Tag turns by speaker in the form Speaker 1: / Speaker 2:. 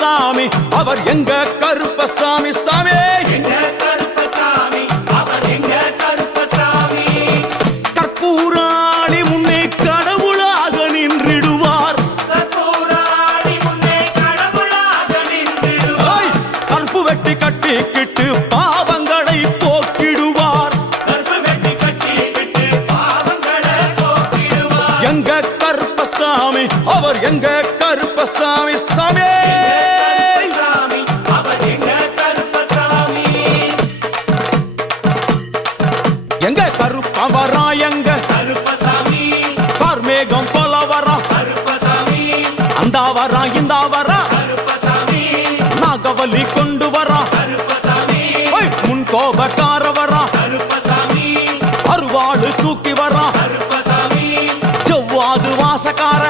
Speaker 1: கருப்பசாமி அவர் எங்க கருப்பசாமி சாமி?
Speaker 2: எங்க கருப்பசாமி அவர் எங்க கருப்பசாமி?
Speaker 1: கற்பூராணி முன்னே கடவுளாக நின்றிடுவார். கற்பு வெட்டி கட்டிக்கிட்டு பாவங்களை போக்கிடுவார். எங்க கருப்பசாமி அவர் எங்க கருப்பசாமி சாமி? எங்க கருப்பா வரா எங்க?
Speaker 2: கருப்பசாமி.
Speaker 1: கார்மேகம் போல வரா.
Speaker 2: கருப்பசாமி.
Speaker 1: அந்தா வரா இந்தா வரா.
Speaker 2: கருப்பசாமி.
Speaker 1: நாகவலி கொண்டு வரா.
Speaker 2: கருப்பசாமி.
Speaker 1: முன் கோபக்கார வரா.
Speaker 2: கருப்பசாமி.
Speaker 1: அருவாளு தூக்கி வரா.
Speaker 2: கருப்பசாமி.
Speaker 1: செவ்வாது வாசக்கார.